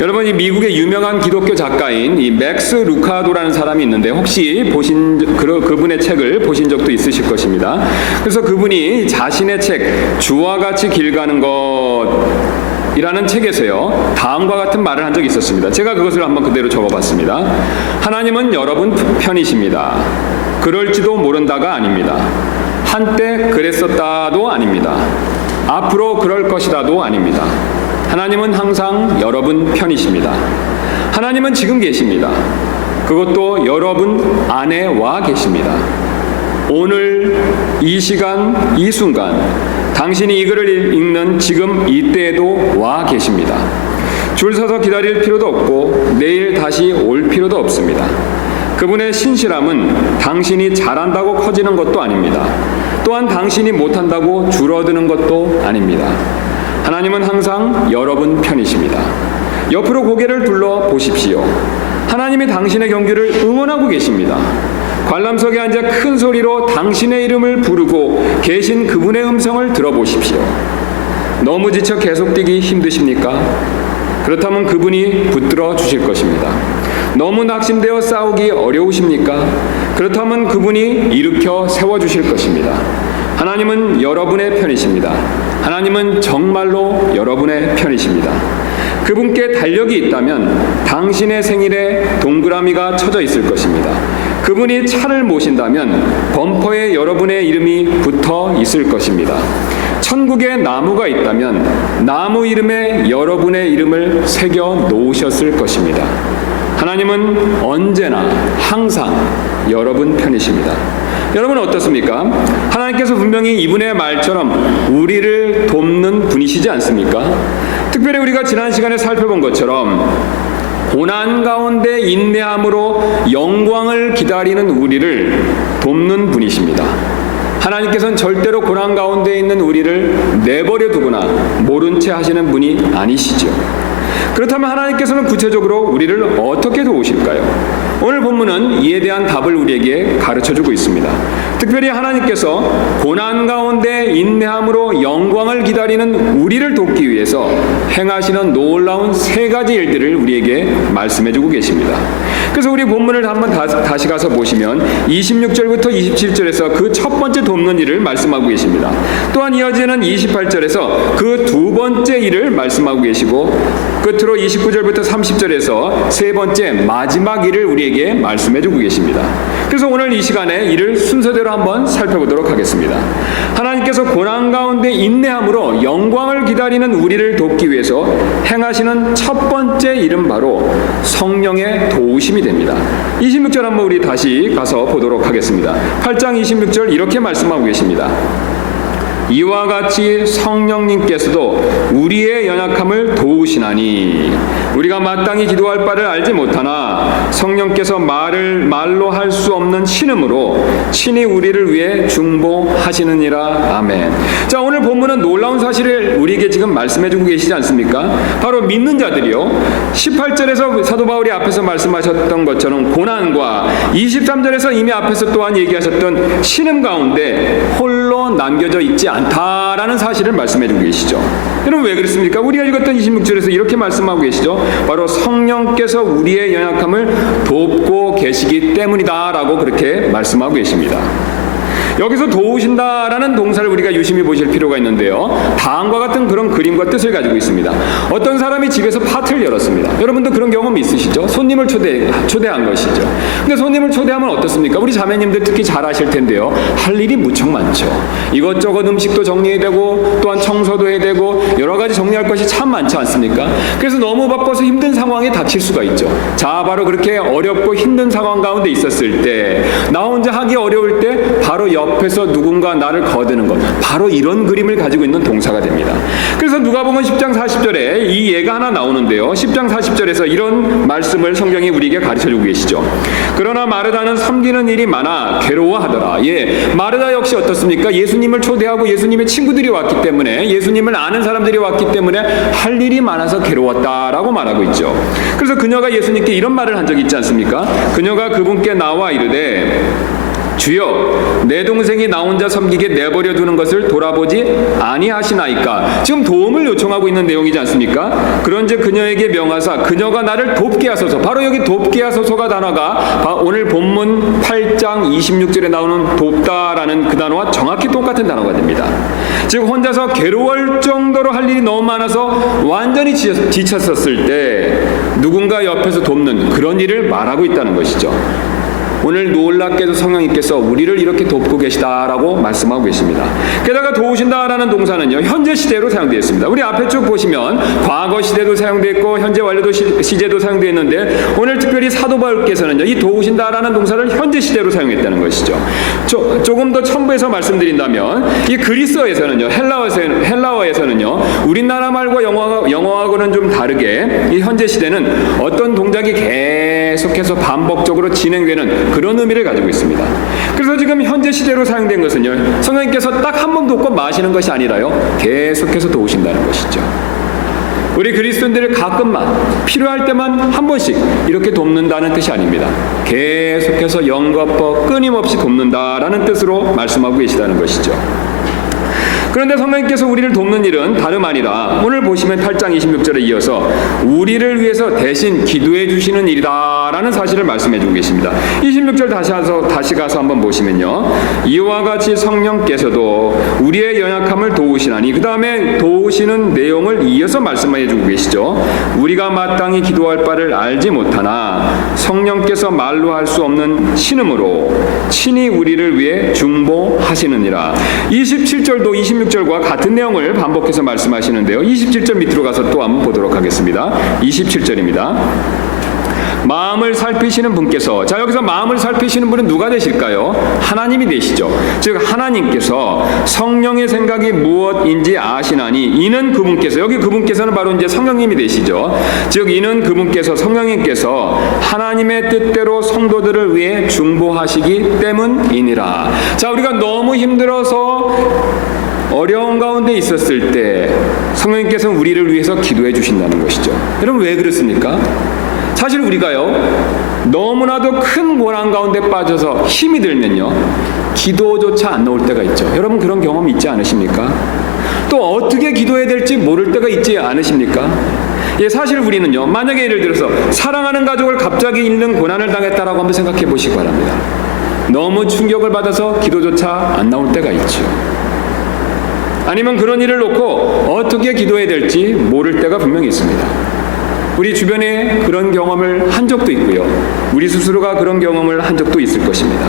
여러분, 이 미국의 유명한 기독교 작가인 이 맥스 루카도라는 사람이 있는데 혹시 그분의 책을 보신 적도 있으실 것입니다. 그래서 그분이 자신의 책 주와 같이 길 가는 것이라는 책에서요, 다음과 같은 말을 한 적이 있었습니다. 제가 그것을 한번 그대로 적어봤습니다. 하나님은 여러분 편이십니다. 그럴지도 모른다가 아닙니다. 한때 그랬었다도 아닙니다. 앞으로 그럴 것이다도 아닙니다. 하나님은 항상 여러분 편이십니다. 하나님은 지금 계십니다. 그것도 여러분 안에 와 계십니다. 오늘 이 시간 이 순간 당신이 이 글을 읽는 지금 이때에도 와 계십니다. 줄 서서 기다릴 필요도 없고 내일 다시 올 필요도 없습니다. 그분의 신실함은 당신이 잘한다고 커지는 것도 아닙니다. 또한 당신이 못한다고 줄어드는 것도 아닙니다. 하나님은 항상 여러분 편이십니다. 옆으로 고개를 둘러 보십시오. 하나님이 당신의 경기를 응원하고 계십니다. 관람석에 앉아 큰 소리로 당신의 이름을 부르고 계신 그분의 음성을 들어보십시오. 너무 지쳐 계속 뛰기 힘드십니까? 그렇다면 그분이 붙들어 주실 것입니다. 너무 낙심되어 싸우기 어려우십니까? 그렇다면 그분이 일으켜 세워주실 것입니다. 하나님은 여러분의 편이십니다. 하나님은 정말로 여러분의 편이십니다. 그분께 달력이 있다면 당신의 생일에 동그라미가 쳐져 있을 것입니다. 그분이 차를 모신다면 범퍼에 여러분의 이름이 붙어 있을 것입니다. 천국에 나무가 있다면 나무 이름에 여러분의 이름을 새겨 놓으셨을 것입니다. 하나님은 언제나 항상 여러분 편이십니다. 여러분 어떻습니까? 하나님께서 분명히 이분의 말처럼 우리를 돕는 분이시지 않습니까? 특별히 우리가 지난 시간에 살펴본 것처럼 고난 가운데 인내함으로 영광을 기다리는 우리를 돕는 분이십니다. 하나님께서는 절대로 고난 가운데 있는 우리를 내버려 두거나 모른 채 하시는 분이 아니시죠. 그렇다면 하나님께서는 구체적으로 우리를 어떻게 도우실까요? 오늘 본문은 이에 대한 답을 우리에게 가르쳐주고 있습니다. 특별히 하나님께서 고난 가운데 인내함으로 영광을 기다리는 우리를 돕기 위해서 행하시는 놀라운 세 가지 일들을 우리에게 말씀해주고 계십니다. 그래서 우리 본문을 한번 다시 가서 보시면 26절부터 27절에서 그 첫 번째 돕는 일을 말씀하고 계십니다. 또한 이어지는 28절에서 그 두 번째 일을 말씀하고 계시고 끝으로 29절부터 30절에서 세 번째 마지막 일을 우리에게 말씀해주고 계십니다. 그래서 오늘 이 시간에 이를 순서대로 한번 살펴보도록 하겠습니다. 하나님께서 고난 가운데 인내함으로 영광을 기다리는 우리를 돕기 위해서 행하시는 첫 번째 일은 바로 성령의 도우심이 됩니다. 26절 한번 우리 다시 가서 보도록 하겠습니다. 8장 26절 이렇게 말씀하고 계십니다. 이와 같이 성령님께서도 우리의 연약함을 도우시나니 우리가 마땅히 기도할 바를 알지 못하나 성령께서 말로 할 수 없는 신음으로 친히 우리를 위해 중보하시느니라. 아멘. 자, 오늘 본문은 놀라운 사실을 우리에게 지금 말씀해주고 계시지 않습니까? 바로 믿는 자들이요, 18절에서 사도 바울이 앞에서 말씀하셨던 것처럼 고난과 23절에서 이미 앞에서 또한 얘기하셨던 신음 가운데 홀로 남겨져 있지 않다라는 사실을 말씀해주고 계시죠. 여러분 왜 그렇습니까? 우리가 읽었던 26절에서 이렇게 말씀하고 계시죠. 바로 성령께서 우리의 연약함을 돕고 계시기 때문이다라고 그렇게 말씀하고 계십니다. 여기서 도우신다라는 동사를 우리가 유심히 보실 필요가 있는데요, 다음과 같은 그런 그림과 뜻을 가지고 있습니다. 어떤 사람이 집에서 파티를 열었습니다. 여러분도 그런 경험 있으시죠? 손님을 초대한 것이죠. 근데 손님을 초대하면 어떻습니까? 우리 자매님들 특히 잘 아실 텐데요, 할 일이 무척 많죠. 이것저것 음식도 정리해야 되고 또한 청소도 해야 되고 여러 가지 정리할 것이 참 많지 않습니까? 그래서 너무 바빠서 힘든 상황에 닥칠 수가 있죠. 자, 바로 그렇게 어렵고 힘든 상황 가운데 있었을 때, 나 혼자 하기 어려울 때 바로 옆에서 누군가 나를 거드는 것, 바로 이런 그림을 가지고 있는 동사가 됩니다. 그래서 누가복음 10장 40절에 이 예가 하나 나오는데요, 10장 40절에서 이런 말씀을 성경이 우리에게 가르쳐주고 계시죠. 그러나 마르다는 섬기는 일이 많아 괴로워하더라. 마르다 역시 어떻습니까? 예수님을 초대하고 예수님의 친구들이 왔기 때문에, 예수님을 아는 사람들이 왔기 때문에 할 일이 많아서 괴로웠다라고 말하고 있죠. 그래서 그녀가 예수님께 이런 말을 한 적이 있지 않습니까? 그녀가 그분께 나와 이르되 주여 내 동생이 나 혼자 섬기게 내버려 두는 것을 돌아보지 아니하시나이까. 지금 도움을 요청하고 있는 내용이지 않습니까? 그런즉 그녀에게 명하사 그녀가 나를 돕게 하소서. 바로 여기 돕게 하소서가 단어가 오늘 본문 8장 26절에 나오는 돕다라는 그 단어와 정확히 똑같은 단어가 됩니다. 즉 혼자서 괴로울 정도로 할 일이 너무 많아서 완전히 지쳤었을 때 누군가 옆에서 돕는 그런 일을 말하고 있다는 것이죠. 오늘 놀랍게도 성령님께서 우리를 이렇게 돕고 계시다라고 말씀하고 계십니다. 게다가 도우신다라는 동사는요, 현재 시제로 사용되어 있습니다. 우리 앞에 쭉 보시면 과거 시제도 사용되어 있고 현재 완료 시제도 사용되어 있는데 오늘 특별히 사도 바울께서는요, 이 도우신다라는 동사를 현재 시제로 사용했다는 것이죠. 조금 더 첨부해서 말씀드린다면 이 그리스어에서는요, 헬라어에서는요, 우리나라 말과 영어하고는 좀 다르게 이 현재 시대는 어떤 동작이 계속해서 반복적으로 진행되는 그런 의미를 가지고 있습니다. 그래서 지금 현재 시대로 사용된 것은요, 성령님께서 딱 한 번 돕고 마시는 것이 아니라요, 계속해서 도우신다는 것이죠. 우리 그리스도인들을 가끔만 필요할 때만 한 번씩 이렇게 돕는다는 뜻이 아닙니다. 계속해서 영겁법 끊임없이 돕는다라는 뜻으로 말씀하고 계시다는 것이죠. 그런데 성령님께서 우리를 돕는 일은 다름 아니라 오늘 보시면 8장 26절에 이어서 우리를 위해서 대신 기도해 주시는 일이다라는 사실을 말씀해 주고 계십니다. 26절 다시 가서 한번 보시면요, 이와 같이 성령께서도 우리의 연약함을 도우시나니, 그 다음에 도우시는 내용을 이어서 말씀해 주고 계시죠. 우리가 마땅히 기도할 바를 알지 못하나 성령께서 말로 할 수 없는 신음으로 친히 우리를 위해 중보하시느니라. 27절도 26절과 같은 내용을 반복해서 말씀하시는데요, 27절 밑으로 가서 또 한번 보도록 하겠습니다. 27절입니다. 마음을 살피시는 분께서, 자, 여기서 마음을 살피시는 분은 누가 되실까요? 하나님이 되시죠. 즉 하나님께서 성령의 생각이 무엇인지 아시나니 이는 그분께서, 여기 그분께서는 바로 이제 성령님이 되시죠. 즉 이는 그분께서, 성령님께서 하나님의 뜻대로 성도들을 위해 중보하시기 때문이니라. 자, 우리가 너무 힘들어서 어려운 가운데 있었을 때 성령님께서는 우리를 위해서 기도해 주신다는 것이죠. 여러분 왜 그렇습니까? 사실 우리가요, 너무나도 큰 고난 가운데 빠져서 힘이 들면요, 기도조차 안 나올 때가 있죠. 여러분 그런 경험 있지 않으십니까? 또 어떻게 기도해야 될지 모를 때가 있지 않으십니까? 예, 사실 우리는요, 만약에 예를 들어서 사랑하는 가족을 갑자기 잃는 고난을 당했다라고 한번 생각해 보시기 바랍니다. 너무 충격을 받아서 기도조차 안 나올 때가 있죠. 아니면 그런 일을 놓고 어떻게 기도해야 될지 모를 때가 분명히 있습니다. 우리 주변에 그런 경험을 한 적도 있고요, 우리 스스로가 그런 경험을 한 적도 있을 것입니다.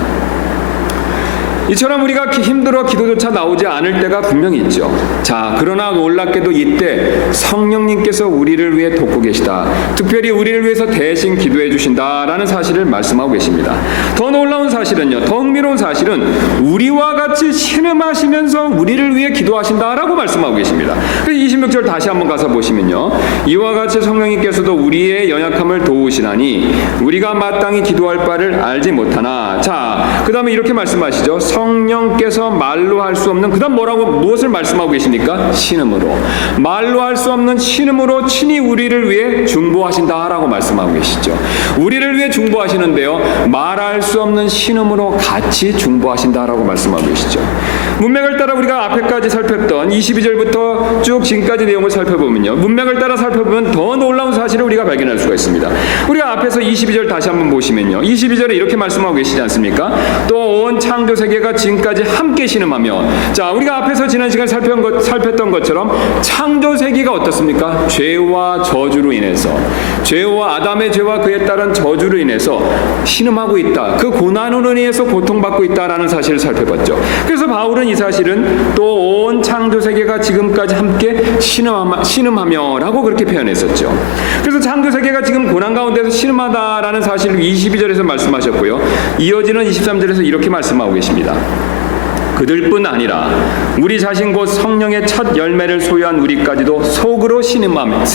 이처럼 우리가 힘들어 기도조차 나오지 않을 때가 분명히 있죠. 자, 그러나 놀랍게도 이때 성령님께서 우리를 위해 돕고 계시다, 특별히 우리를 위해서 대신 기도해 주신다라는 사실을 말씀하고 계십니다. 더 놀라운 사실은요, 더 흥미로운 사실은 우리와 같이 신음하시면서 우리를 위해 기도하신다라고 말씀하고 계십니다. 26절 다시 한번 가서 보시면요, 이와 같이 성령님께서도 우리의 연약함을 도우시나니 우리가 마땅히 기도할 바를 알지 못하나. 자, 그 다음에 이렇게 말씀하시죠. 성령께서 말로 할 수 없는, 그 다음 무엇을 말씀하고 계십니까? 신음으로, 말로 할 수 없는 신음으로 친히 우리를 위해 중보하신다라고 말씀하고 계시죠. 우리를 위해 중보하시는데요, 말할 수 없는 신음으로 같이 중보하신다라고 말씀하고 계시죠. 문맥을 따라 우리가 앞에까지 살폈던 22절부터 쭉 지금까지 내용을 살펴보면요, 문맥을 따라 살펴보면 더 놀라운 사실을 우리가 발견할 수가 있습니다. 우리가 앞에서 22절 다시 한번 보시면요, 22절에 이렇게 말씀하고 계시지 않습니까? 또 온 창조 세계가 지금까지 함께 신음하며. 자, 우리가 앞에서 지난 시간에 살폈던 것처럼 창조 세계가 어떻습니까? 죄와 저주로 인해서, 죄와 아담의 죄와 그에 따른 저주로 인해서 신음하고 있다, 그 고난으로 인해서 고통받고 있다라는 사실을 살펴봤죠. 그래서 바울은 이 사실은 또 온 창조 세계가 지금까지 함께 신음하며라고 그렇게 표현했었죠. 그래서 창조 세계가 지금 고난 가운데서 신음하다라는 사실을 22절에서 말씀하셨고요, 이어지는 23절에서 이렇게 말씀하고 계십니다. 그들뿐 아니라 우리 자신 곧 성령의 첫 열매를 소유한 우리까지도 속으로 신음하며.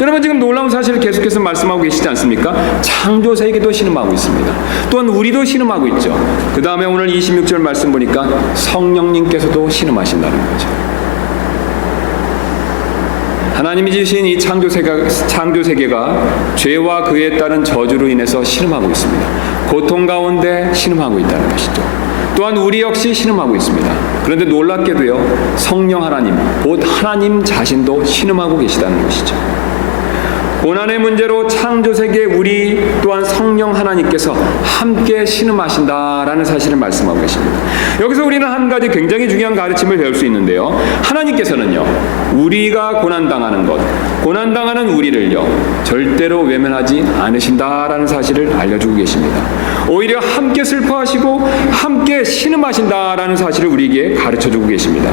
여러분 지금 놀라운 사실을 계속해서 말씀하고 계시지 않습니까? 창조 세계도 신음하고 있습니다. 또한 우리도 신음하고 있죠. 그 다음에 오늘 26절 말씀 보니까 성령님께서도 신음하신다는 거죠. 하나님이 지으신 이 창조 세계가 죄와 그에 따른 저주로 인해서 신음하고 있습니다. 고통 가운데 신음하고 있다는 것이죠. 또한 우리 역시 신음하고 있습니다. 그런데 놀랍게도요, 성령 하나님, 곧 하나님 자신도 신음하고 계시다는 것이죠. 고난의 문제로 창조세계에 우리 또한 성령 하나님께서 함께 신음하신다라는 사실을 말씀하고 계십니다. 여기서 우리는 한 가지 굉장히 중요한 가르침을 배울 수 있는데요. 하나님께서는요, 우리가 고난당하는 것, 고난당하는 우리를요, 절대로 외면하지 않으신다라는 사실을 알려주고 계십니다. 오히려 함께 슬퍼하시고 함께 신음하신다라는 사실을 우리에게 가르쳐주고 계십니다.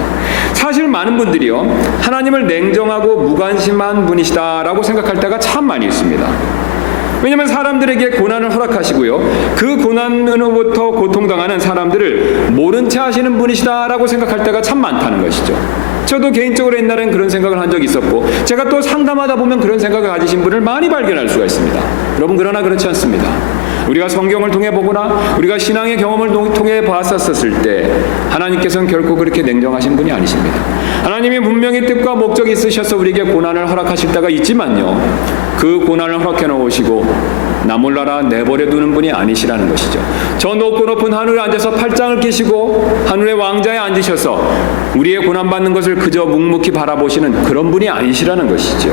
사실 많은 분들이요, 하나님을 냉정하고 무관심한 분이시다라고 생각할 때가 참 많이 있습니다. 왜냐하면 사람들에게 고난을 허락하시고요, 그 고난으로부터 고통당하는 사람들을 모른 채 하시는 분이시다라고 생각할 때가 참 많다는 것이죠. 저도 개인적으로 옛날엔 그런 생각을 한 적이 있었고, 제가 또 상담하다 보면 그런 생각을 가지신 분을 많이 발견할 수가 있습니다. 여러분, 그러나 그렇지 않습니다. 우리가 성경을 통해 보거나 우리가 신앙의 경험을 통해 봤었을 때 하나님께서는 결코 그렇게 냉정하신 분이 아니십니다. 하나님이 분명히 뜻과 목적이 있으셔서 우리에게 고난을 허락하실 때가 있지만요, 그 고난을 허락해 놓으시고 나 몰라라 내버려 두는 분이 아니시라는 것이죠. 저 높고 높은 하늘에 앉아서 팔짱을 끼시고 하늘의 왕자에 앉으셔서 우리의 고난받는 것을 그저 묵묵히 바라보시는 그런 분이 아니시라는 것이죠.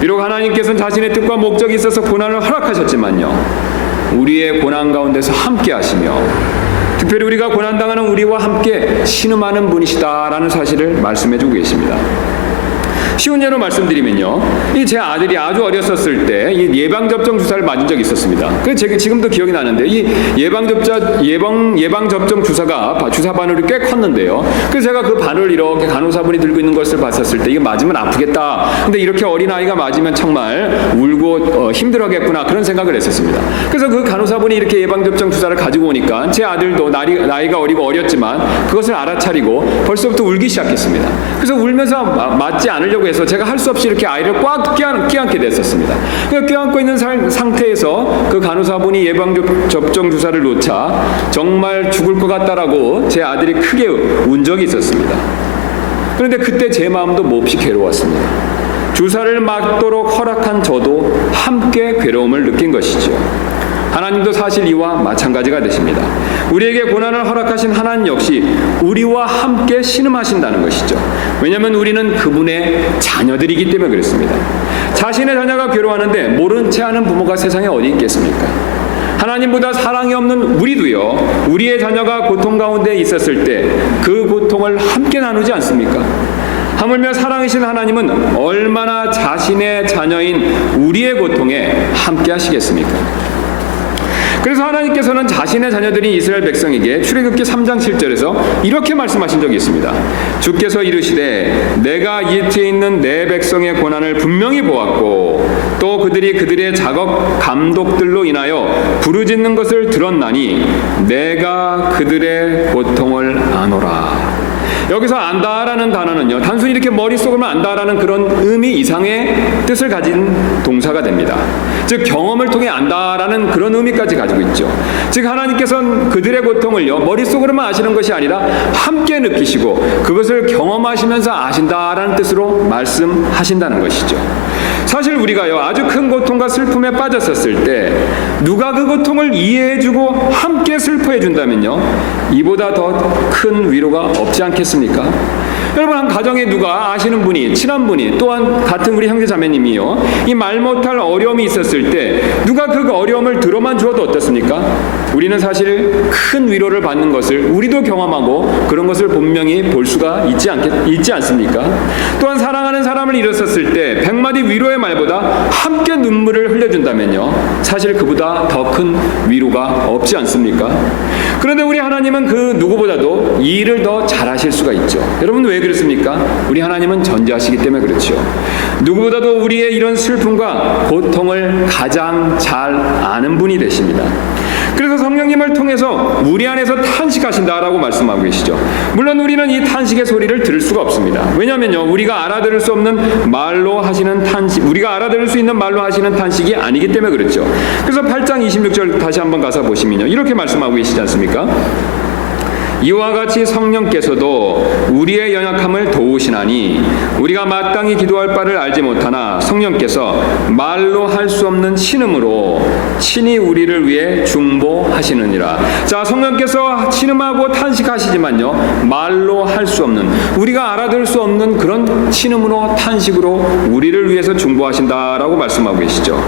비록 하나님께서는 자신의 뜻과 목적이 있어서 고난을 허락하셨지만요, 우리의 고난 가운데서 함께 하시며 특별히 우리가 고난당하는 우리와 함께 신음하는 분이시다라는 사실을 말씀해주고 계십니다. 쉬운 예로 말씀드리면요, 제 아들이 아주 어렸었을 때 이 예방접종 주사를 맞은 적이 있었습니다. 그래서 지금도 기억이 나는데, 이 예방접종 주사가 주사 바늘이 꽤 컸는데요. 그래서 제가 그 바늘을 이렇게 간호사분이 들고 있는 것을 봤었을 때 이게 맞으면 아프겠다. 근데 이렇게 어린 아이가 맞으면 정말 울고 힘들어하겠구나, 그런 생각을 했었습니다. 그래서 그 간호사분이 이렇게 예방접종 주사를 가지고 오니까 제 아들도 나이가 어리고 어렸지만 그것을 알아차리고 벌써부터 울기 시작했습니다. 그래서 울면서 맞지 않으려고 해서 제가 할 수 없이 이렇게 아이를 꽉 껴안게 됐었습니다. 껴안고 있는 상태에서 그 간호사분이 예방접종 주사를 놓자 정말 죽을 것 같다라고 제 아들이 크게 운 적이 있었습니다. 그런데 그때 제 마음도 몹시 괴로웠습니다. 주사를 맞도록 허락한 저도 함께 괴로움을 느낀 것이죠. 하나님도 사실 이와 마찬가지가 되십니다. 우리에게 고난을 허락하신 하나님 역시 우리와 함께 신음하신다는 것이죠. 왜냐하면 우리는 그분의 자녀들이기 때문에 그렇습니다. 자신의 자녀가 괴로워하는데 모른 채 하는 부모가 세상에 어디 있겠습니까? 하나님보다 사랑이 없는 우리도요, 우리의 자녀가 고통 가운데 있었을 때 그 고통을 함께 나누지 않습니까? 하물며 사랑이신 하나님은 얼마나 자신의 자녀인 우리의 고통에 함께 하시겠습니까? 그래서 하나님께서는 자신의 자녀들인 이스라엘 백성에게 출애굽기 3장 7절에서 이렇게 말씀하신 적이 있습니다. 주께서 이르시되 내가 이집트에 있는 내 백성의 고난을 분명히 보았고 또 그들의 작업 감독들로 인하여 부르짖는 것을 들었나니 내가 그들의 고통을 아노라. 여기서 안다라는 단어는요, 단순히 이렇게 머릿속으로만 안다라는 그런 의미 이상의 뜻을 가진 동사가 됩니다. 즉 경험을 통해 안다라는 그런 의미까지 가지고 있죠. 즉 하나님께서는 그들의 고통을요, 머릿속으로만 아시는 것이 아니라 함께 느끼시고 그것을 경험하시면서 아신다라는 뜻으로 말씀하신다는 것이죠. 사실 우리가요, 아주 큰 고통과 슬픔에 빠졌었을 때 누가 그 고통을 이해해주고 함께 슬퍼해준다면요, 이보다 더 큰 위로가 없지 않겠습니까? 여러분, 한 가정에 누가 아시는 분이, 친한 분이, 또한 같은 우리 형제 자매님이요, 이 말 못할 어려움이 있었을 때 누가 그 어려움을 들어만 주어도 어떻습니까? 우리는 사실 큰 위로를 받는 것을 우리도 경험하고 그런 것을 분명히 볼 수가 있지 않습니까? 또한 사랑하는 사람을 잃었었을 때 100마디 위로의 말보다 함께 눈물을 흘려준다면요, 사실 그보다 더 큰 위로가 없지 않습니까? 그런데 우리 하나님은 그 누구보다도 이 일을 더 잘하실 수가 있죠. 여러분, 왜 그렇습니까? 우리 하나님은 전지하시기 때문에 그렇죠. 누구보다도 우리의 이런 슬픔과 고통을 가장 잘 아는 분이 되십니다. 그래서 성령님을 통해서 우리 안에서 탄식하신다라고 말씀하고 계시죠. 물론 우리는 이 탄식의 소리를 들을 수가 없습니다. 왜냐하면요, 우리가 알아들을 수 없는 말로 하시는 탄식, 우리가 알아들을 수 있는 말로 하시는 탄식이 아니기 때문에 그렇죠. 그래서 8장 26절 다시 한번 가서 보시면요, 이렇게 말씀하고 계시지 않습니까? 이와 같이 성령께서도 우리의 연약함을 도우시나니 우리가 마땅히 기도할 바를 알지 못하나 성령께서 말로 할 수 없는 신음으로 친히 우리를 위해 중보하시느니라. 자, 성령께서 신음하고 탄식하시지만요, 말로 할 수 없는, 우리가 알아들을 수 없는 그런 신음으로 탄식으로 우리를 위해서 중보하신다라고 말씀하고 계시죠.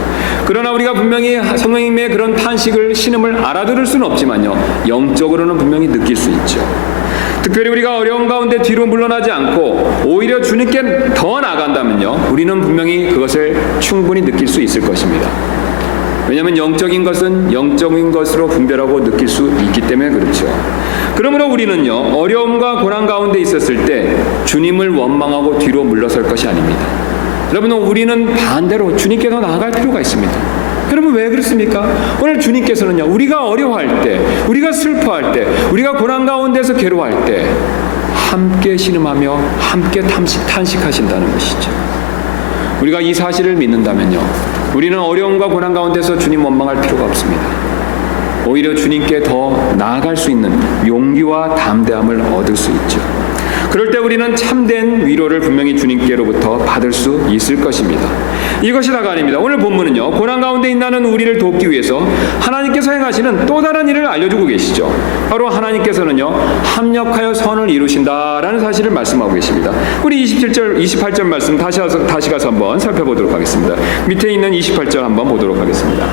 그러나 우리가 분명히 성령님의 그런 탄식을, 신음을 알아들을 수는 없지만요, 영적으로는 분명히 느낄 수 있죠. 특별히 우리가 어려운 가운데 뒤로 물러나지 않고 오히려 주님께 더 나아간다면요, 우리는 분명히 그것을 충분히 느낄 수 있을 것입니다. 왜냐하면 영적인 것은 영적인 것으로 분별하고 느낄 수 있기 때문에 그렇죠. 그러므로 우리는요, 어려움과 고난 가운데 있었을 때 주님을 원망하고 뒤로 물러설 것이 아닙니다. 여러분, 우리는 반대로 주님께서 나아갈 필요가 있습니다. 여러분, 왜 그렇습니까? 오늘 주님께서는요, 우리가 어려워할 때, 우리가 슬퍼할 때, 우리가 고난 가운데서 괴로워할 때 함께 신음하며 함께 탄식하신다는 것이죠. 우리가 이 사실을 믿는다면요, 우리는 어려움과 고난 가운데서 주님 원망할 필요가 없습니다. 오히려 주님께 더 나아갈 수 있는 용기와 담대함을 얻을 수 있죠. 그럴 때 우리는 참된 위로를 분명히 주님께로부터 받을 수 있을 것입니다. 이것이 다가 아닙니다. 오늘 본문은요, 고난 가운데 있는 우리를 돕기 위해서 하나님께서 행하시는 또 다른 일을 알려주고 계시죠. 바로 하나님께서는요, 합력하여 선을 이루신다라는 사실을 말씀하고 계십니다. 우리 27절, 28절 말씀 다시 가서 한번 살펴보도록 하겠습니다. 밑에 있는 28절 한번 보도록 하겠습니다.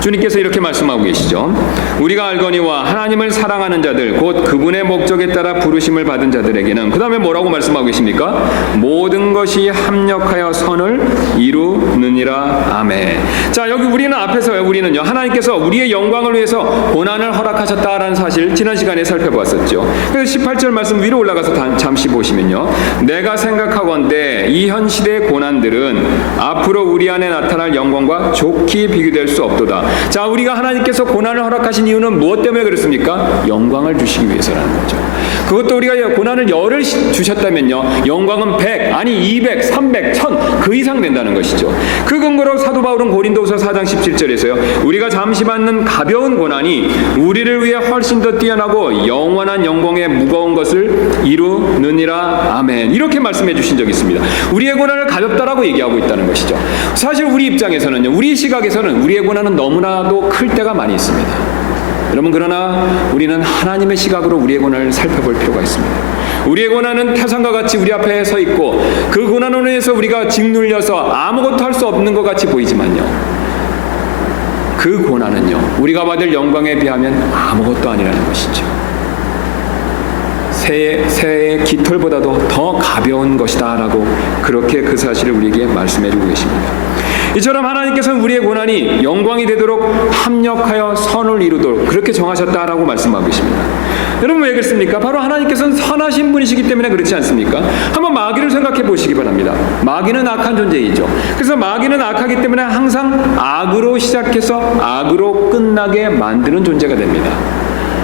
주님께서 이렇게 말씀하고 계시죠. 우리가 알거니와 하나님을 사랑하는 자들, 곧 그분의 목적에 따라 부르심을 받은 자들에게는, 그 다음에 뭐라고 말씀하고 계십니까? 모든 것이 합력하여 선을 이루느니라. 아멘. 자, 여기 우리는 앞에서요, 우리는요, 하나님께서 우리의 영광을 위해서 고난을 허락하셨다라는 사실 지난 시간에 살펴봤었죠. 그래서 18절 말씀 위로 올라가서 잠시 보시면요, 내가 생각하건대 이 현 시대의 고난들은 앞으로 우리 안에 나타날 영광과 좋게 비교될 수 없도다. 자, 우리가 하나님께서 고난을 허락하신 이유는 무엇 때문에 그렇습니까? 영광을 주시기 위해서라는 거죠. 그것도 우리가 고난을 열을 주셨다면요, 영광은 100, 아니 200, 300, 1000 그 이상 된다는 것이죠. 그 근거로 사도 바울은 고린도후서 4장 17절에서요, 우리가 잠시 받는 가벼운 고난이 우리를 위해 훨씬 더 뛰어나고 영원한 영광의 무거운 것을 이루느니라. 아멘. 이렇게 말씀해 주신 적이 있습니다. 우리의 고난을 가볍다라고 얘기하고 있다는 것이죠. 사실 우리 입장에서는요, 우리 시각에서는 우리의 고난은 너무나도 클 때가 많이 있습니다. 여러분, 그러나 우리는 하나님의 시각으로 우리의 고난을 살펴볼 필요가 있습니다. 우리의 고난은 태산과 같이 우리 앞에 서 있고 그 고난으로 인해서 우리가 짓눌려서 아무것도 할 수 없는 것 같이 보이지만요, 그 고난은요, 우리가 받을 영광에 비하면 아무것도 아니라는 것이죠. 새의 깃털보다도 더 가벼운 것이다 라고 그렇게 그 사실을 우리에게 말씀해 주고 계십니다. 이처럼 하나님께서는 우리의 고난이 영광이 되도록 합력하여 선을 이루도록 그렇게 정하셨다라고 말씀하고 계십니다. 여러분, 왜 그렇습니까? 바로 하나님께서는 선하신 분이시기 때문에 그렇지 않습니까? 한번 마귀를 생각해 보시기 바랍니다. 마귀는 악한 존재이죠. 그래서 마귀는 악하기 때문에 항상 악으로 시작해서 악으로 끝나게 만드는 존재가 됩니다.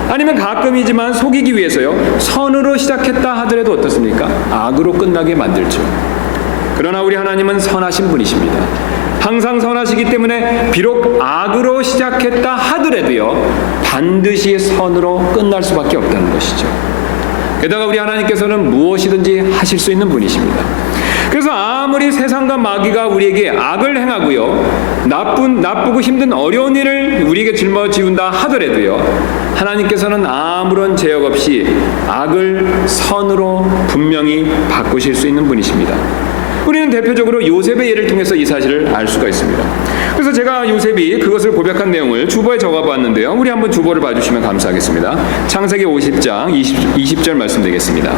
아니면 가끔이지만 속이기 위해서요, 선으로 시작했다 하더라도 어떻습니까? 악으로 끝나게 만들죠. 그러나 우리 하나님은 선하신 분이십니다. 항상 선하시기 때문에 비록 악으로 시작했다 하더라도요, 반드시 선으로 끝날 수밖에 없다는 것이죠. 게다가 우리 하나님께서는 무엇이든지 하실 수 있는 분이십니다. 그래서 아무리 세상과 마귀가 우리에게 악을 행하고요, 나쁘고 힘든 어려운 일을 우리에게 짊어지운다 하더라도요, 하나님께서는 아무런 제약 없이 악을 선으로 분명히 바꾸실 수 있는 분이십니다. 우리는 대표적으로 요셉의 예를 통해서 이 사실을 알 수가 있습니다. 그래서 제가 요셉이 그것을 고백한 내용을 주보에 적어봤는데요, 우리 한번 주보를 봐주시면 감사하겠습니다. 창세기 50장 20절 말씀 되겠습니다.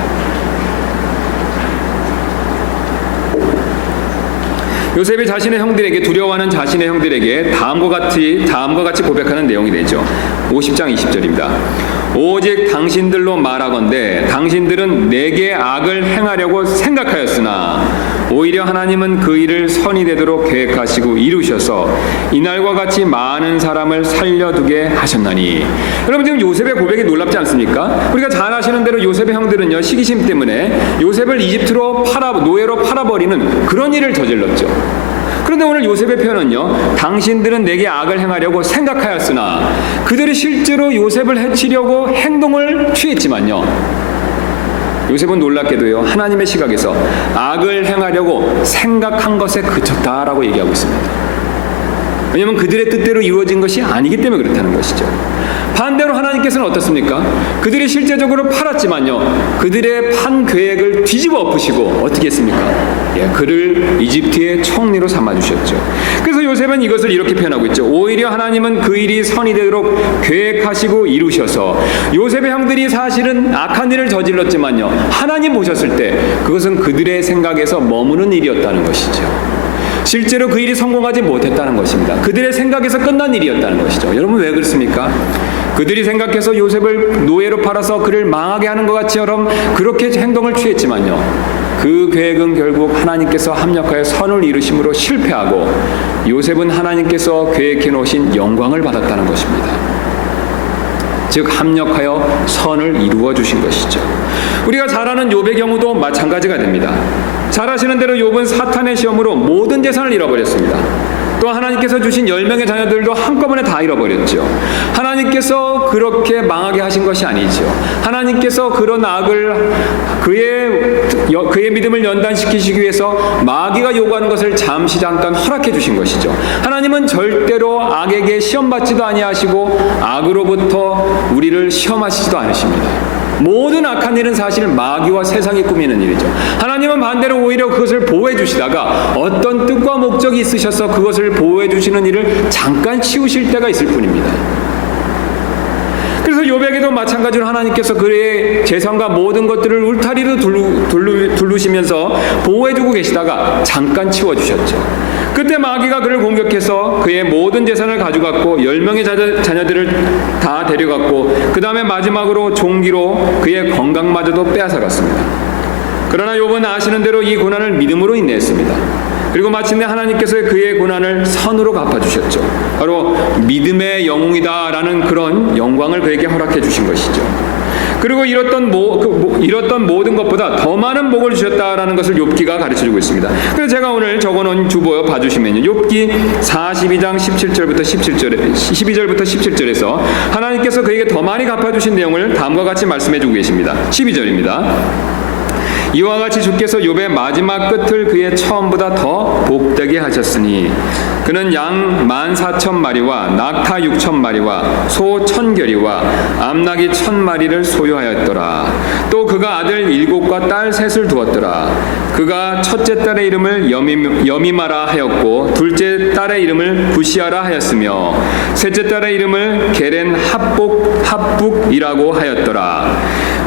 요셉이 자신의 형들에게, 두려워하는 자신의 형들에게 다음과 같이 고백하는 내용이 되죠. 50장 20절입니다. 오직 당신들로 말하건대 당신들은 내게 악을 행하려고 생각하였으나 오히려 하나님은 그 일을 선이 되도록 계획하시고 이루셔서 이날과 같이 많은 사람을 살려두게 하셨나니. 여러분, 지금 요셉의 고백이 놀랍지 않습니까? 우리가 잘 아시는 대로 요셉의 형들은요, 시기심 때문에 요셉을 이집트로 노예로 팔아버리는 그런 일을 저질렀죠. 그런데 오늘 요셉의 표현은요, 당신들은 내게 악을 행하려고 생각하였으나 그들이 실제로 요셉을 해치려고 행동을 취했지만요, 요셉은 놀랍게도요, 하나님의 시각에서 악을 행하려고 생각한 것에 그쳤다라고 얘기하고 있습니다. 왜냐하면 그들의 뜻대로 이루어진 것이 아니기 때문에 그렇다는 것이죠. 반대로 하나님께서는 어떻습니까? 그들이 실제적으로 팔았지만요, 그들의 판 계획을 뒤집어 엎으시고 어떻게 했습니까? 그를 이집트의 총리로 삼아주셨죠. 그래서 요셉은 이것을 이렇게 표현하고 있죠. 오히려 하나님은 그 일이 선이 되도록 계획하시고 이루셔서 요셉의 형들이 사실은 악한 일을 저질렀지만요, 하나님 보셨을 때 그것은 그들의 생각에서 머무는 일이었다는 것이죠. 실제로 그 일이 성공하지 못했다는 것입니다. 그들의 생각에서 끝난 일이었다는 것이죠. 여러분, 왜 그렇습니까? 그들이 생각해서 요셉을 노예로 팔아서 그를 망하게 하는 것 같이처럼 그렇게 행동을 취했지만요, 그 계획은 결국 하나님께서 합력하여 선을 이루심으로 실패하고 요셉은 하나님께서 계획해 놓으신 영광을 받았다는 것입니다. 즉 합력하여 선을 이루어 주신 것이죠. 우리가 잘 아는 욥의 경우도 마찬가지가 됩니다. 잘 아시는 대로 욥은 사탄의 시험으로 모든 재산을 잃어버렸습니다. 또 하나님께서 주신 10명의 자녀들도 한꺼번에 다 잃어버렸죠. 하나님께서 그렇게 망하게 하신 것이 아니죠. 하나님께서 그런 악을 그의 믿음을 연단시키시기 위해서 마귀가 요구하는 것을 잠깐 허락해 주신 것이죠. 하나님은 절대로 악에게 시험받지도 아니하시고 악으로부터 우리를 시험하시지도 않으십니다. 모든 악한 일은 사실 마귀와 세상이 꾸미는 일이죠. 하나님은 반대로 오히려 그것을 보호해 주시다가 어떤 뜻과 목적이 있으셔서 그것을 보호해 주시는 일을 잠깐 치우실 때가 있을 뿐입니다. 그래서 욥에게도 마찬가지로 하나님께서 그의 재산과 모든 것들을 울타리로 둘르시면서 보호해주고 계시다가 잠깐 치워주셨죠. 그때 마귀가 그를 공격해서 그의 모든 재산을 가져갔고 10명의 자녀들을 다 데려갔고 그 다음에 마지막으로 종기로 그의 건강마저도 빼앗아갔습니다. 그러나 욥은 아시는 대로 이 고난을 믿음으로 인내했습니다. 그리고 마침내 하나님께서 그의 고난을 선으로 갚아주셨죠. 바로 믿음의 영웅이다라는 그런 영광을 그에게 허락해 주신 것이죠. 그리고 잃었던 모든 것보다 더 많은 복을 주셨다라는 것을 욥기가 가르쳐주고 있습니다. 그래서 제가 오늘 적어놓은 주보 봐주시면요, 욥기 42장 12절부터 17절에서 하나님께서 그에게 더 많이 갚아주신 내용을 다음과 같이 말씀해주고 계십니다. 12절입니다. 이와 같이 주께서 욥의 마지막 끝을 그의 처음보다 더 복되게 하셨으니 그는 양 14,000마리와 낙타 6,000마리와 소 1,000결이와 암나귀 1,000마리를 소유하였더라. 또 그가 아들 7과 딸 3을 두었더라. 그가 첫째 딸의 이름을 여미마라 하였고 둘째 딸의 이름을 부시아라 하였으며 셋째 딸의 이름을 게렌 합북이라고 하였더라.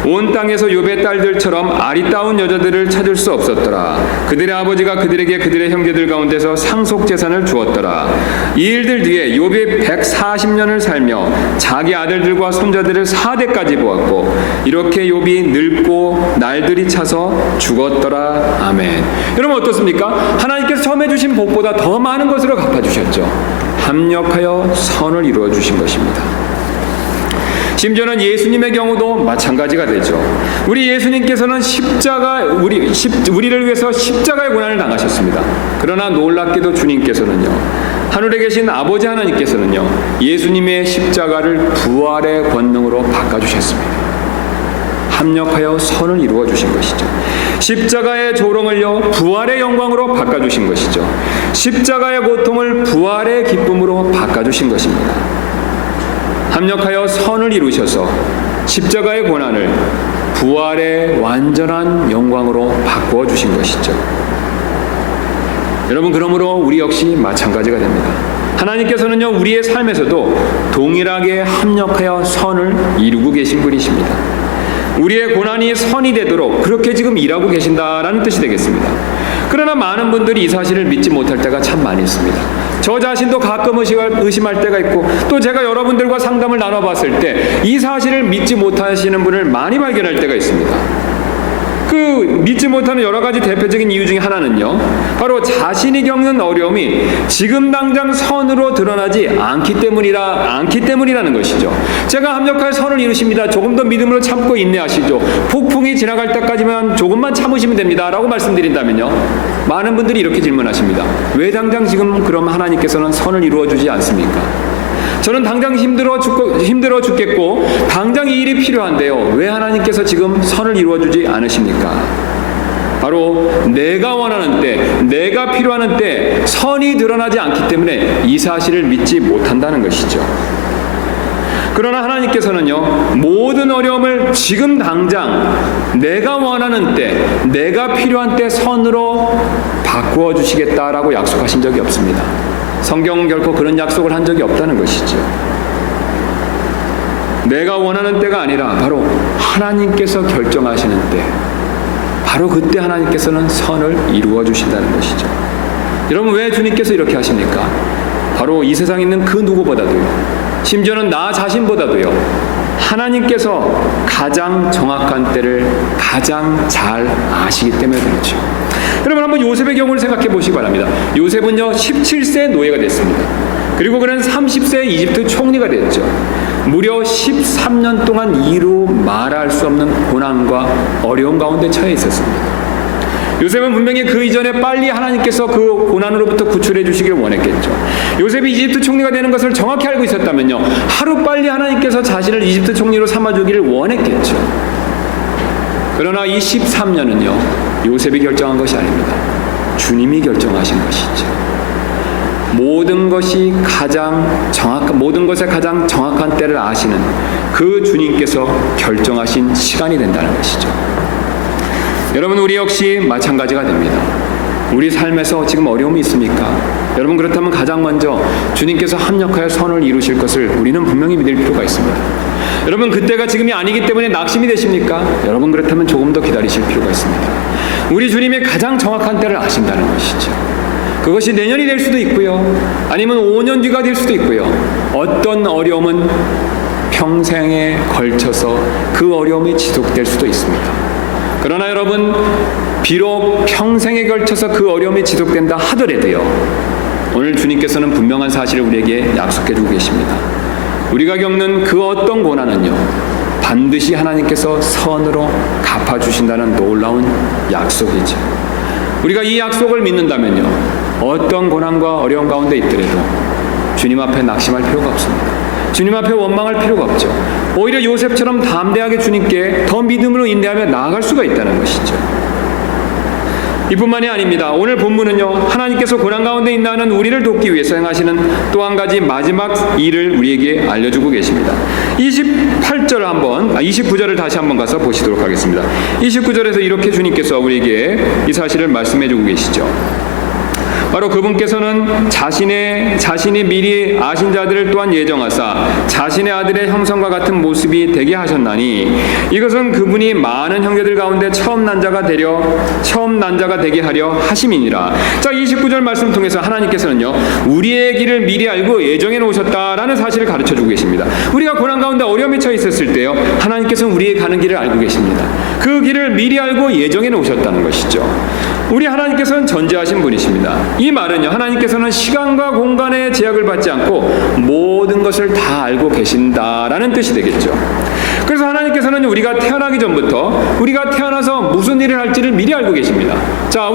온 땅에서 욥의 딸들처럼 아리따운 여자들을 찾을 수 없었더라. 그들의 아버지가 그들에게 그들의 형제들 가운데서 상속 재산을 주었더라. 이 일들 뒤에 욥이 140년을 살며 자기 아들들과 손자들을 4대까지 보았고 이렇게 욥이 늙고 날들이 차서 죽었더라. 아멘. 여러분 어떻습니까? 하나님께서 처음에 주신 복보다 더 많은 것으로 갚아주셨죠. 합력하여 선을 이루어 주신 것입니다. 심지어는 예수님의 경우도 마찬가지가 되죠. 우리 예수님께서는 우리를 위해서 십자가의 고난을 당하셨습니다. 그러나 놀랍게도 주님께서는요, 하늘에 계신 아버지 하나님께서는요, 예수님의 십자가를 부활의 권능으로 바꿔주셨습니다. 합력하여 선을 이루어 주신 것이죠. 십자가의 조롱을요, 부활의 영광으로 바꿔주신 것이죠. 십자가의 고통을 부활의 기쁨으로 바꿔주신 것입니다. 합력하여 선을 이루셔서 십자가의 고난을 부활의 완전한 영광으로 바꾸어 주신 것이죠. 여러분, 그러므로 우리 역시 마찬가지가 됩니다. 하나님께서는요, 우리의 삶에서도 동일하게 합력하여 선을 이루고 계신 분이십니다. 우리의 고난이 선이 되도록 그렇게 지금 일하고 계신다라는 뜻이 되겠습니다. 그러나 많은 분들이 이 사실을 믿지 못할 때가 참 많이 있습니다. 저 자신도 가끔 의심할 때가 있고 또 제가 여러분들과 상담을 나눠봤을 때 이 사실을 믿지 못하시는 분을 많이 발견할 때가 있습니다. 그 믿지 못하는 여러 가지 대표적인 이유 중에 하나는요, 바로 자신이 겪는 어려움이 지금 당장 선으로 드러나지 않기 때문이라는 것이죠. 제가 합력하여 선을 이루십니다. 조금 더 믿음으로 참고 인내하시죠. 폭풍이 지나갈 때까지만 조금만 참으시면 됩니다. 라고 말씀드린다면요, 많은 분들이 이렇게 질문하십니다. 왜 당장 지금 그럼 하나님께서는 선을 이루어주지 않습니까? 저는 당장 힘들어 죽겠고 당장 이 일이 필요한데요, 왜 하나님께서 지금 선을 이루어주지 않으십니까? 바로 내가 원하는 때, 내가 필요한 때 선이 드러나지 않기 때문에 이 사실을 믿지 못한다는 것이죠. 그러나 하나님께서는요, 모든 어려움을 지금 당장 내가 원하는 때, 내가 필요한 때 선으로 바꾸어 주시겠다라고 약속하신 적이 없습니다. 성경은 결코 그런 약속을 한 적이 없다는 것이죠. 내가 원하는 때가 아니라 바로 하나님께서 결정하시는 때, 바로 그때 하나님께서는 선을 이루어 주신다는 것이죠. 여러분, 왜 주님께서 이렇게 하십니까? 바로 이 세상에 있는 그 누구보다도요, 심지어는 나 자신보다도요, 하나님께서 가장 정확한 때를 가장 잘 아시기 때문에 그렇죠. 여러분, 한번 요셉의 경우를 생각해 보시기 바랍니다. 요셉은요, 17세 노예가 됐습니다. 그리고 그는 30세 이집트 총리가 됐죠. 무려 13년 동안 이루 말할 수 없는 고난과 어려움 가운데 처해 있었습니다. 요셉은 분명히 그 이전에 빨리 하나님께서 그 고난으로부터 구출해 주시길 원했겠죠. 요셉이 이집트 총리가 되는 것을 정확히 알고 있었다면요, 하루빨리 하나님께서 자신을 이집트 총리로 삼아주기를 원했겠죠. 그러나 이 13년은요, 요셉이 결정한 것이 아닙니다. 주님이 결정하신 것이죠. 모든 것의 가장 정확한 때를 아시는 그 주님께서 결정하신 시간이 된다는 것이죠. 여러분, 우리 역시 마찬가지가 됩니다. 우리 삶에서 지금 어려움이 있습니까? 여러분, 그렇다면 가장 먼저 주님께서 합력하여 선을 이루실 것을 우리는 분명히 믿을 필요가 있습니다. 여러분, 그때가 지금이 아니기 때문에 낙심이 되십니까? 여러분, 그렇다면 조금 더 기다리실 필요가 있습니다. 우리 주님이 가장 정확한 때를 아신다는 것이죠. 그것이 내년이 될 수도 있고요, 아니면 5년 뒤가 될 수도 있고요, 어떤 어려움은 평생에 걸쳐서 그 어려움이 지속될 수도 있습니다. 그러나 여러분, 비록 평생에 걸쳐서 그 어려움이 지속된다 하더라도요, 오늘 주님께서는 분명한 사실을 우리에게 약속해 주고 계십니다. 우리가 겪는 그 어떤 고난은요, 반드시 하나님께서 선으로 갚아주신다는 놀라운 약속이죠. 우리가 이 약속을 믿는다면요, 어떤 고난과 어려움 가운데 있더라도 주님 앞에 낙심할 필요가 없습니다. 주님 앞에 원망할 필요가 없죠. 오히려 요셉처럼 담대하게 주님께 더 믿음으로 인내하며 나아갈 수가 있다는 것이죠. 이뿐만이 아닙니다. 오늘 본문은요, 하나님께서 고난 가운데 있나는 우리를 돕기 위해서 행하시는 또 한 가지 마지막 일을 우리에게 알려주고 계십니다. 29절을 다시 한번 가서 보시도록 하겠습니다. 29절에서 이렇게 주님께서 우리에게 이 사실을 말씀해주고 계시죠. 바로 그분께서는 자신이 미리 아신 자들을 또한 예정하사 자신의 아들의 형상과 같은 모습이 되게 하셨나니 이것은 그분이 많은 형제들 가운데 처음 난 자가 되게 하려 하심이니라. 자, 29절 말씀 통해서 하나님께서는요, 우리의 길을 미리 알고 예정해 놓으셨다라는 사실을 가르쳐주고 계십니다. 우리가 고난 가운데 어려움에 처해 있었을 때요, 하나님께서는 우리의 가는 길을 알고 계십니다. 그 길을 미리 알고 예정해 놓으셨다는 것이죠. 우리 하나님께서는 전지하신 분이십니다. 이 말은요, 하나님께서는 시간과 공간의 제약을 받지 않고 모든 것을 다 알고 계신다라는 뜻이 되겠죠. 그래서 하나님께서는 우리가 태어나기 전부터 우리가 태어나서 무슨 일을 할지를 미리 알고 계십니다. 자,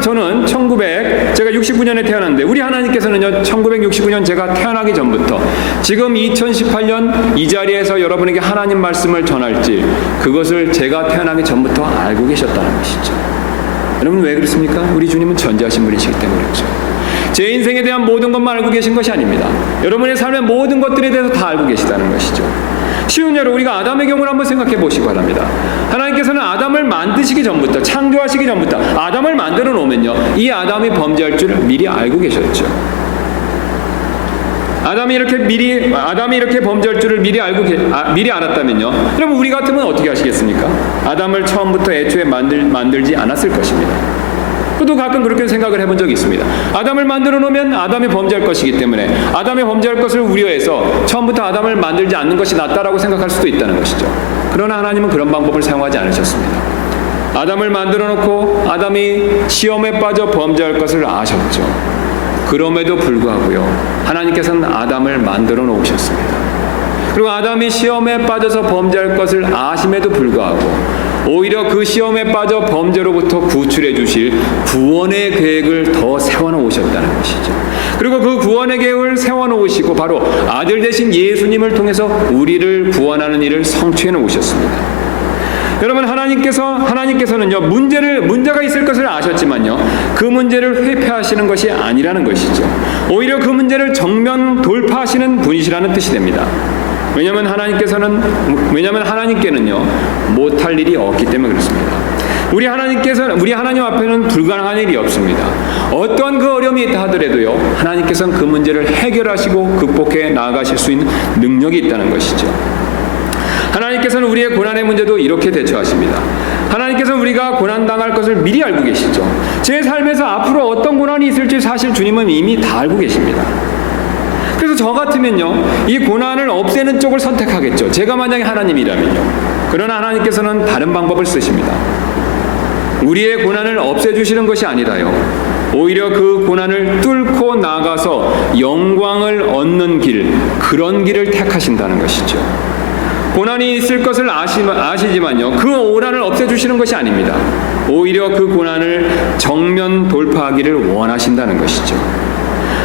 저는 제가 69년에 태어났는데 우리 하나님께서는요, 1969년 제가 태어나기 전부터 지금 2018년 이 자리에서 여러분에게 하나님 말씀을 전할지 그것을 제가 태어나기 전부터 알고 계셨다는 것이죠. 여러분, 왜 그렇습니까? 우리 주님은 전지하신 분이시기 때문에 그렇죠. 제 인생에 대한 모든 것만 알고 계신 것이 아닙니다. 여러분의 삶의 모든 것들에 대해서 다 알고 계시다는 것이죠. 쉬운 예로 우리가 아담의 경우를 한번 생각해 보시기 바랍니다. 하나님께서는 아담을 만드시기 전부터, 창조하시기 전부터 아담을 만들어 놓으면요, 이 아담이 범죄할 줄 미리 알고 계셨죠. 아담이 이렇게 범죄할 줄을 미리 알았다면요, 그럼 우리 같으면 어떻게 하시겠습니까? 아담을 처음부터 애초에 만들지 않았을 것입니다. 저도 가끔 그렇게 생각을 해본 적이 있습니다. 아담을 만들어 놓으면 아담이 범죄할 것이기 때문에 아담이 범죄할 것을 우려해서 처음부터 아담을 만들지 않는 것이 낫다라고 생각할 수도 있다는 것이죠. 그러나 하나님은 그런 방법을 사용하지 않으셨습니다. 아담을 만들어 놓고 아담이 시험에 빠져 범죄할 것을 아셨죠. 그럼에도 불구하고요, 하나님께서는 아담을 만들어 놓으셨습니다. 그리고 아담이 시험에 빠져서 범죄할 것을 아심에도 불구하고 오히려 그 시험에 빠져 범죄로부터 구출해 주실 구원의 계획을 더 세워놓으셨다는 것이죠. 그리고 그 구원의 계획을 세워놓으시고 바로 아들 되신 예수님을 통해서 우리를 구원하는 일을 성취해 놓으셨습니다. 여러분, 하나님께서는요, 문제가 있을 것을 아셨지만요, 그 문제를 회피하시는 것이 아니라는 것이죠. 오히려 그 문제를 정면 돌파하시는 분이시라는 뜻이 됩니다. 왜냐하면 하나님께는요, 못할 일이 없기 때문에 그렇습니다. 우리 하나님 앞에는 불가능한 일이 없습니다. 어떠한 그 어려움이 있다 하더라도요, 하나님께서는 그 문제를 해결하시고 극복해 나아가실 수 있는 능력이 있다는 것이죠. 하나님께서는 우리의 고난의 문제도 이렇게 대처하십니다. 하나님께서는 우리가 고난당할 것을 미리 알고 계시죠. 제 삶에서 앞으로 어떤 고난이 있을지 사실 주님은 이미 다 알고 계십니다. 그래서 저 같으면요, 이 고난을 없애는 쪽을 선택하겠죠. 제가 만약에 하나님이라면요. 그러나 하나님께서는 다른 방법을 쓰십니다. 우리의 고난을 없애주시는 것이 아니라요, 오히려 그 고난을 뚫고 나가서 영광을 얻는 길, 그런 길을 택하신다는 것이죠. 고난이 있을 것을 아시지만요, 그 고난을 없애주시는 것이 아닙니다. 오히려 그 고난을 정면 돌파하기를 원하신다는 것이죠.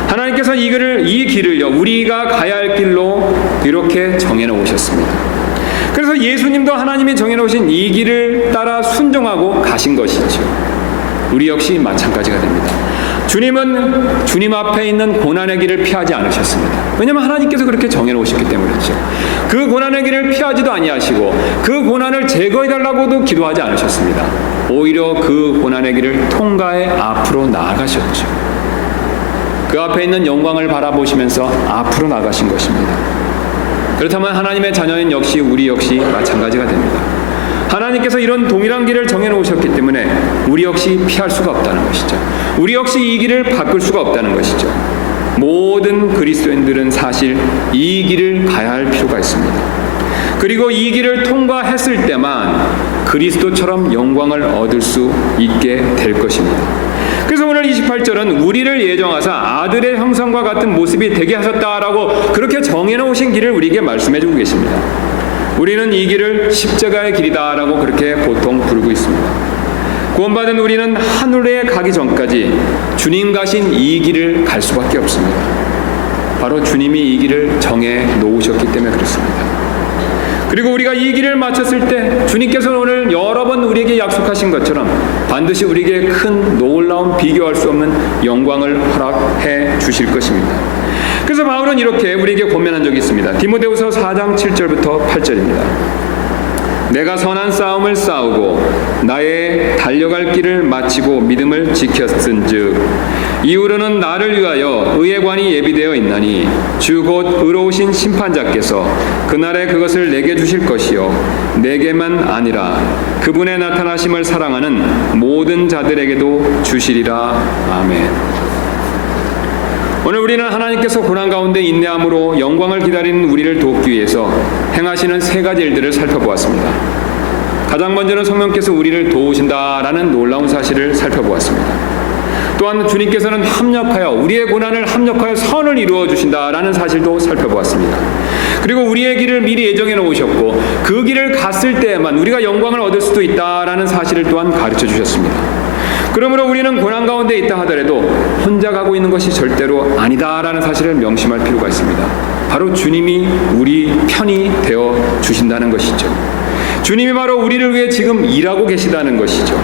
하나님께서 이 길을요, 우리가 가야 할 길로 이렇게 정해놓으셨습니다. 그래서 예수님도 하나님이 정해놓으신 이 길을 따라 순종하고 가신 것이죠. 우리 역시 마찬가지가 됩니다. 주님은 주님 앞에 있는 고난의 길을 피하지 않으셨습니다. 왜냐하면 하나님께서 그렇게 정해놓으셨기 때문이죠. 그 고난의 길을 피하지도 아니하시고 그 고난을 제거해달라고도 기도하지 않으셨습니다. 오히려 그 고난의 길을 통과해 앞으로 나아가셨죠. 그 앞에 있는 영광을 바라보시면서 앞으로 나가신 것입니다. 그렇다면 하나님의 자녀인 우리 역시 마찬가지가 됩니다. 하나님께서 이런 동일한 길을 정해놓으셨기 때문에 우리 역시 피할 수가 없다는 것이죠. 우리 역시 이 길을 바꿀 수가 없다는 것이죠. 모든 그리스도인들은 사실 이 길을 가야 할 필요가 있습니다. 그리고 이 길을 통과했을 때만 그리스도처럼 영광을 얻을 수 있게 될 것입니다. 그래서 오늘 28절은 우리를 예정하사 아들의 형상과 같은 모습이 되게 하셨다라고 그렇게 정해놓으신 길을 우리에게 말씀해주고 계십니다. 우리는 이 길을 십자가의 길이다라고 그렇게 보통 부르고 있습니다. 구원받은 우리는 하늘에 가기 전까지 주님 가신 이 길을 갈 수밖에 없습니다. 바로 주님이 이 길을 정해 놓으셨기 때문에 그렇습니다. 그리고 우리가 이 길을 마쳤을 때 주님께서는 오늘 여러 번 우리에게 약속하신 것처럼 반드시 우리에게 큰 놀라운 비교할 수 없는 영광을 허락해 주실 것입니다. 그래서 바울은 이렇게 우리에게 권면한 적이 있습니다. 디모데후서 4장 7절부터 8절입니다. 내가 선한 싸움을 싸우고 나의 달려갈 길을 마치고 믿음을 지켰은즉 이후로는 나를 위하여 의의 관이 예비되어 있나니 주 곧 의로우신 심판자께서 그날에 그것을 내게 주실 것이요 내게만 아니라 그분의 나타나심을 사랑하는 모든 자들에게도 주시리라. 아멘. 오늘 우리는 하나님께서 고난 가운데 인내함으로 영광을 기다리는 우리를 돕기 위해서 행하시는 세 가지 일들을 살펴보았습니다. 가장 먼저는 성령께서 우리를 도우신다라는 놀라운 사실을 살펴보았습니다. 또한 주님께서는 우리의 고난을 합력하여 선을 이루어 주신다라는 사실도 살펴보았습니다. 그리고 우리의 길을 미리 예정해 놓으셨고 그 길을 갔을 때에만 우리가 영광을 얻을 수도 있다라는 사실을 또한 가르쳐 주셨습니다. 그러므로 우리는 고난 가운데 있다 하더라도 혼자 가고 있는 것이 절대로 아니다라는 사실을 명심할 필요가 있습니다. 바로 주님이 우리 편이 되어 주신다는 것이죠. 주님이 바로 우리를 위해 지금 일하고 계시다는 것이죠.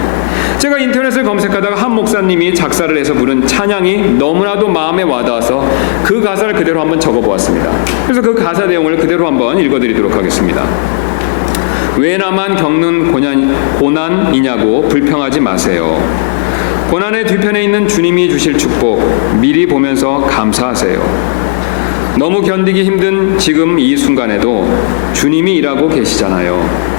제가 인터넷을 검색하다가 한 목사님이 작사를 해서 부른 찬양이 너무나도 마음에 와닿아서 그 가사를 그대로 한번 적어보았습니다. 그래서 그 가사 내용을 그대로 한번 읽어드리도록 하겠습니다. 왜 나만 겪는 고난이냐고 불평하지 마세요. 고난의 뒤편에 있는 주님이 주실 축복 미리 보면서 감사하세요. 너무 견디기 힘든 지금 이 순간에도 주님이 일하고 계시잖아요.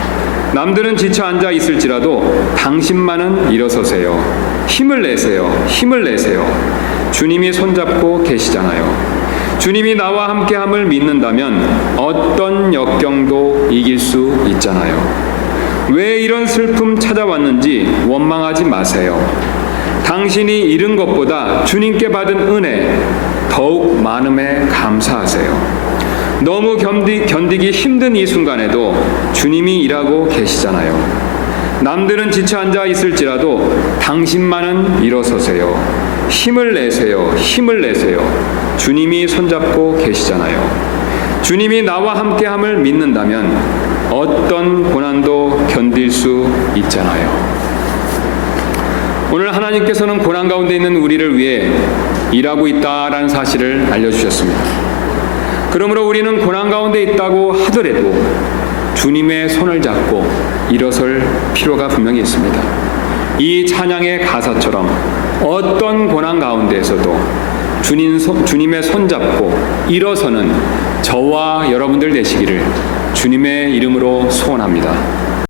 남들은 지쳐 앉아 있을지라도 당신만은 일어서세요. 힘을 내세요. 주님이 손잡고 계시잖아요. 주님이 나와 함께함을 믿는다면 어떤 역경도 이길 수 있잖아요. 왜 이런 슬픔 찾아왔는지 원망하지 마세요. 당신이 잃은 것보다 주님께 받은 은혜 더욱 많음에 감사하세요. 너무 견디기 힘든 이 순간에도 주님이 일하고 계시잖아요. 남들은 지쳐 앉아 있을지라도 당신만은 일어서세요. 힘을 내세요. 힘을 내세요. 주님이 손잡고 계시잖아요. 주님이 나와 함께함을 믿는다면 어떤 고난도 견딜 수 있잖아요. 오늘 하나님께서는 고난 가운데 있는 우리를 위해 일하고 있다라는 사실을 알려주셨습니다. 그러므로 우리는 고난 가운데 있다고 하더라도 주님의 손을 잡고 일어설 필요가 분명히 있습니다. 이 찬양의 가사처럼 어떤 고난 가운데에서도 주님의 손 잡고 일어서는 저와 여러분들 되시기를 주님의 이름으로 소원합니다.